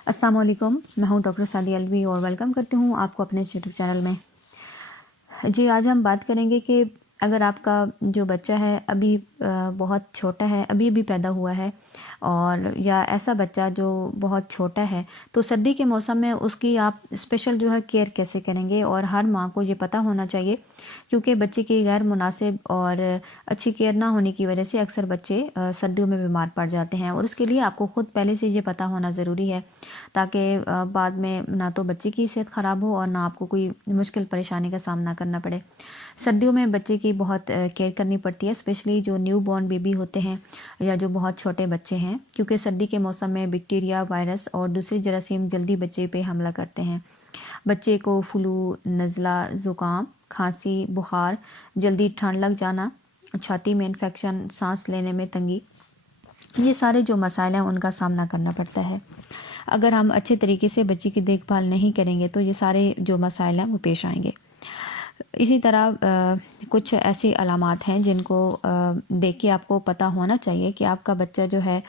अस्सलाम वालेकुम, मैं हूं डॉक्टर सादिया अलवी और वेलकम करती हूं आपको अपने यूट्यूब चैनल में। जी, आज हम बात करेंगे कि अगर आपका जो बच्चा है अभी बहुत छोटा है, अभी अभी पैदा हुआ है, और या ऐसा बच्चा जो बहुत छोटा है, तो सर्दी के मौसम में उसकी आप स्पेशल जो है केयर कैसे करेंगे। और हर माँ को ये पता होना चाहिए, क्योंकि बच्चे की गैर मुनासिब और अच्छी केयर ना होने की वजह से अक्सर बच्चे सर्दियों में बीमार पड़ जाते हैं। और उसके लिए आपको ख़ुद पहले से ये पता होना ज़रूरी है, ताकि बाद में ना तो बच्चे की सेहत ख़राब हो और ना आपको कोई मुश्किल परेशानी का सामना करना पड़े। सर्दियों में बच्चे की बहुत केयर करनी पड़ती है, स्पेशली जो न्यू बॉर्न बेबी होते हैं या जो बहुत छोटे बच्चे हैं, क्योंकि सर्दी के मौसम में बैक्टीरिया, वायरस और दूसरे जरासीम जल्दी बच्चे पे हमला करते हैं। बच्चे को फ्लू, नज़ला, ज़ुकाम, खांसी, बुखार, जल्दी ठंड लग जाना, छाती में इन्फेक्शन, सांस लेने में तंगी, ये सारे जो मसाइल हैं उनका सामना करना पड़ता है। अगर हम अच्छे तरीके से बच्चे की देखभाल नहीं करेंगे तो ये सारे जो मसाइल हैं वो पेश आएंगे। इसी तरह कुछ ऐसी अलामात हैं जिनको देख के आपको पता होना चाहिए कि आपका बच्चा जो है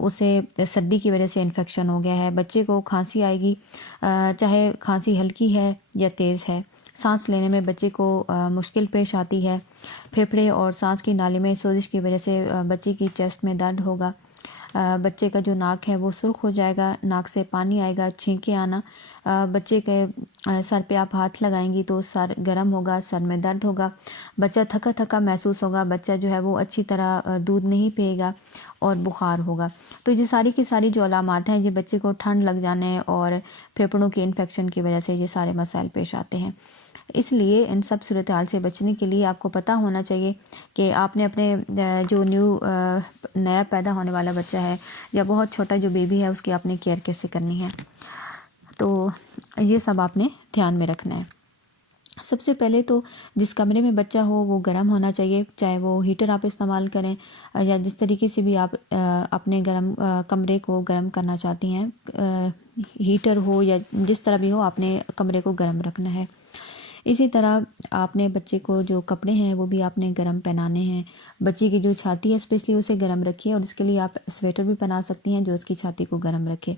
उसे सर्दी की वजह से इन्फेक्शन हो गया है। बच्चे को खांसी आएगी, चाहे खांसी हल्की है या तेज़ है। सांस लेने में बच्चे को मुश्किल पेश आती है। फेफड़े और सांस की नाली में सोजिश की वजह से बच्चे की चेस्ट में दर्द होगा। बच्चे का जो नाक है वो सुर्ख हो जाएगा, नाक से पानी आएगा, छींके आना। बच्चे के सर पे आप हाथ लगाएंगी तो सर गर्म होगा, सर में दर्द होगा, बच्चा थका थका महसूस होगा, बच्चा जो है वो अच्छी तरह दूध नहीं पिएगा और बुखार होगा। तो ये सारी की सारी जो अलामात हैं, ये बच्चे को ठंड लग जाने और फेफड़ों के इन्फेक्शन की वजह से ये सारे मसाइल पेश आते हैं। इसलिए इन सब सूरत हाल से बचने के लिए आपको पता होना चाहिए कि आपने अपने जो नया पैदा होने वाला बच्चा है या बहुत छोटा जो बेबी है उसकी आपने केयर कैसे करनी है। तो ये सब आपने ध्यान में रखना है। सबसे पहले तो जिस कमरे में बच्चा हो वो गर्म होना चाहिए, चाहे वो हीटर आप इस्तेमाल करें या जिस तरीके से भी आप अपने कमरे को गर्म करना चाहती हैं, हीटर हो या जिस तरह भी हो, आपने कमरे को गर्म रखना है। इसी तरह आपने बच्चे को जो कपड़े हैं वो भी आपने गर्म पहनाने हैं। बच्चे की जो छाती है स्पेशली उसे गर्म रखिए, और इसके लिए आप स्वेटर भी पहना सकती हैं जो उसकी छाती को गर्म रखे।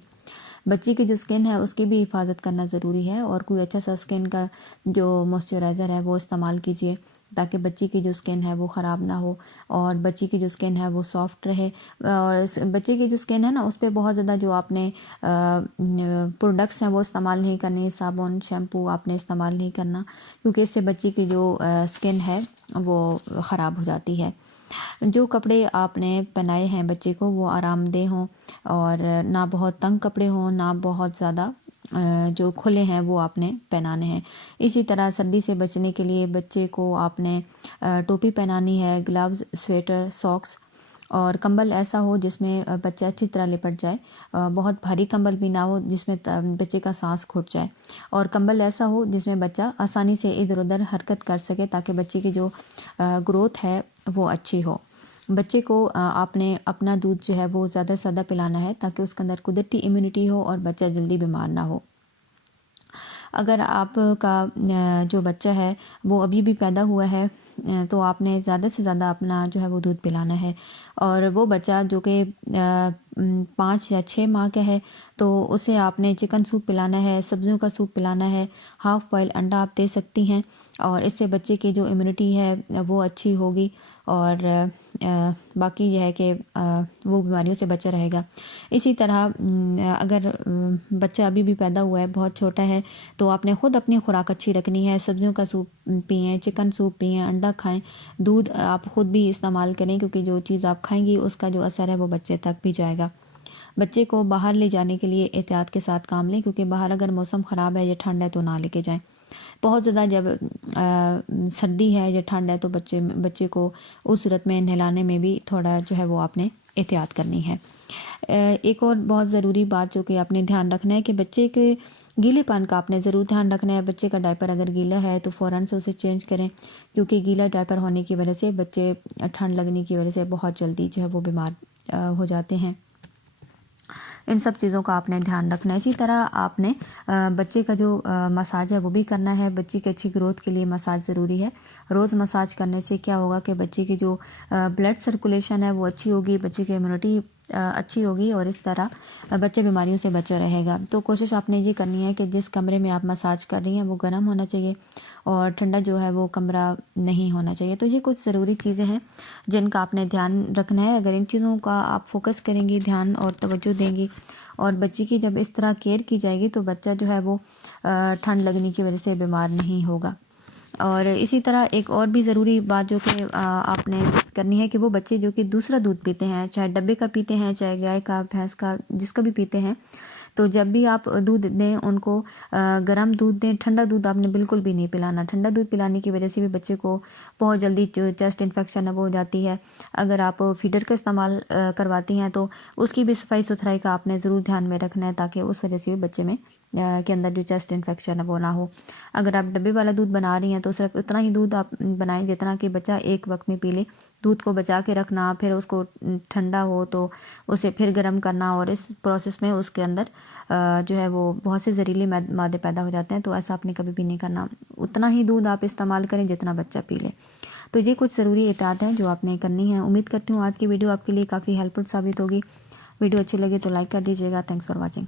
बच्चे की जो स्किन है उसकी भी हिफाजत करना ज़रूरी है, और कोई अच्छा सा स्किन का जो मॉइस्चराइज़र है वो इस्तेमाल कीजिए, ताकि बच्ची की जो स्किन है वो ख़राब ना हो और बच्ची की जो स्किन है वो सॉफ्ट रहे। और बच्चे की जो स्किन है ना, उस पर बहुत ज़्यादा जो आपने प्रोडक्ट्स हैं वो इस्तेमाल नहीं करने, साबुन, शैम्पू आपने इस्तेमाल नहीं करना, क्योंकि इससे बच्ची की जो स्किन है वो ख़राब हो जाती है। जो कपड़े आपने पहनाए हैं बच्चे को वो आरामदेह हों, और ना बहुत तंग कपड़े हों, ना बहुत ज़्यादा जो खुले हैं वो आपने पहनाने हैं। इसी तरह सर्दी से बचने के लिए बच्चे को आपने टोपी पहनानी है, ग्लव्स, स्वेटर, सॉक्स, और कंबल ऐसा हो जिसमें बच्चा अच्छी तरह लिपट जाए। बहुत भारी कंबल भी ना हो जिसमें बच्चे का सांस घुट जाए, और कंबल ऐसा हो जिसमें बच्चा आसानी से इधर उधर हरकत कर सके, ताकि बच्चे की जो ग्रोथ है वो अच्छी हो। बच्चे को आपने अपना दूध जो है वो ज़्यादा से ज़्यादा पिलाना है, ताकि उसके अंदर कुदरती इम्यूनिटी हो और बच्चा जल्दी बीमार ना हो। अगर आपका जो बच्चा है वो अभी भी पैदा हुआ है, तो आपने ज़्यादा से ज़्यादा अपना जो है वो दूध पिलाना है। और वो बच्चा जो कि 5 या 6 माह का है, तो उसे आपने चिकन सूप पिलाना है, सब्जियों का सूप पिलाना है, हाफ़ बॉयल अंडा आप दे सकती हैं, और इससे बच्चे की जो इम्यूनिटी है वो अच्छी होगी, और बाकी यह है कि वो बीमारियों से बचा रहेगा। इसी तरह अगर बच्चा अभी भी पैदा हुआ है, बहुत छोटा है, तो आपने ख़ुद अपनी खुराक अच्छी रखनी है। सब्जियों का सूप पिएँ, चिकन सूप पिएँ, अंडा खाएं, दूध आप ख़ुद भी इस्तेमाल करें, क्योंकि जो चीज़ आप खाएंगी उसका जो असर है वो बच्चे तक भी जाएगा। बच्चे को बाहर ले जाने के लिए एहतियात के साथ काम लें, क्योंकि बाहर अगर मौसम ख़राब है या ठंड है तो ना लेके जाएं। बहुत ज़्यादा जब सर्दी है या ठंड है तो बच्चे को उस सूरत में नहलाने में भी थोड़ा जो है वो आपने एहतियात करनी है। एक और बहुत ज़रूरी बात जो कि आपने ध्यान रखना है कि बच्चे के गीलेपन का आपने ज़रूर ध्यान रखना है। बच्चे का डायपर अगर गीला है तो फ़ौरन से उसे चेंज करें, क्योंकि गीला डायपर होने की वजह से बच्चे ठंड लगने की वजह से बहुत जल्दी जो है वो बीमार हो जाते हैं। इन सब चीज़ों का आपने ध्यान रखना है। इसी तरह आपने बच्चे का जो मसाज है वो भी करना है। बच्चे की अच्छी ग्रोथ के लिए मसाज ज़रूरी है। रोज़ मसाज करने से क्या होगा कि बच्चे की जो ब्लड सर्कुलेशन है वो अच्छी होगी, बच्चे की इम्यूनिटी अच्छी होगी और इस तरह बच्चे बीमारियों से बचा रहेगा। तो कोशिश आपने ये करनी है कि जिस कमरे में आप मसाज कर रही हैं वो गर्म होना चाहिए और ठंडा जो है वो कमरा नहीं होना चाहिए। तो ये कुछ ज़रूरी चीज़ें हैं जिनका आपने ध्यान रखना है। अगर इन चीज़ों का आप फोकस करेंगी, ध्यान और तवज्जो देंगी और बच्ची की जब इस तरह केयर की जाएगी तो बच्चा जो है वो ठंड लगने की वजह से बीमार नहीं होगा। और इसी तरह एक और भी ज़रूरी बात जो कि आपने करनी है कि वो बच्चे जो कि दूसरा दूध पीते हैं, चाहे डब्बे का पीते हैं, चाहे गाय का, भैंस का, जिसका भी पीते हैं, तो जब भी आप दूध दें उनको गर्म दूध दें। ठंडा दूध आपने बिल्कुल भी नहीं पिलाना। ठंडा दूध पिलाने की वजह से भी बच्चे को बहुत जल्दी जो चेस्ट इन्फेक्शन है वो हो जाती है। अगर आप फीडर का इस्तेमाल करवाती हैं तो उसकी भी सफाई सुथराई का आपने ज़रूर ध्यान में रखना है ताकि उस वजह से भी बच्चे में के अंदर जो चेस्ट इन्फेक्शन है वो ना हो। अगर आप डब्बे वाला दूध बना रही हैं तो सिर्फ उतना ही दूध आप बनाएं जितना कि बच्चा एक वक्त में पी ले। दूध को बचा के रखना, फिर उसको ठंडा हो तो उसे फिर गर्म करना और इस प्रोसेस में उसके अंदर जो है वो बहुत से जहरीले मादे पैदा हो जाते हैं। तो ऐसा आपने कभी भी नहीं करना। उतना ही दूध आप इस्तेमाल करें जितना बच्चा पी ले। तो ये कुछ ज़रूरी एहतियात हैं जो आपने करनी है। उम्मीद करती हूँ आज की वीडियो आपके लिए काफ़ी हेल्पफुल साबित होगी। वीडियो अच्छी लगे तो लाइक कर दीजिएगा। Thanks for watching.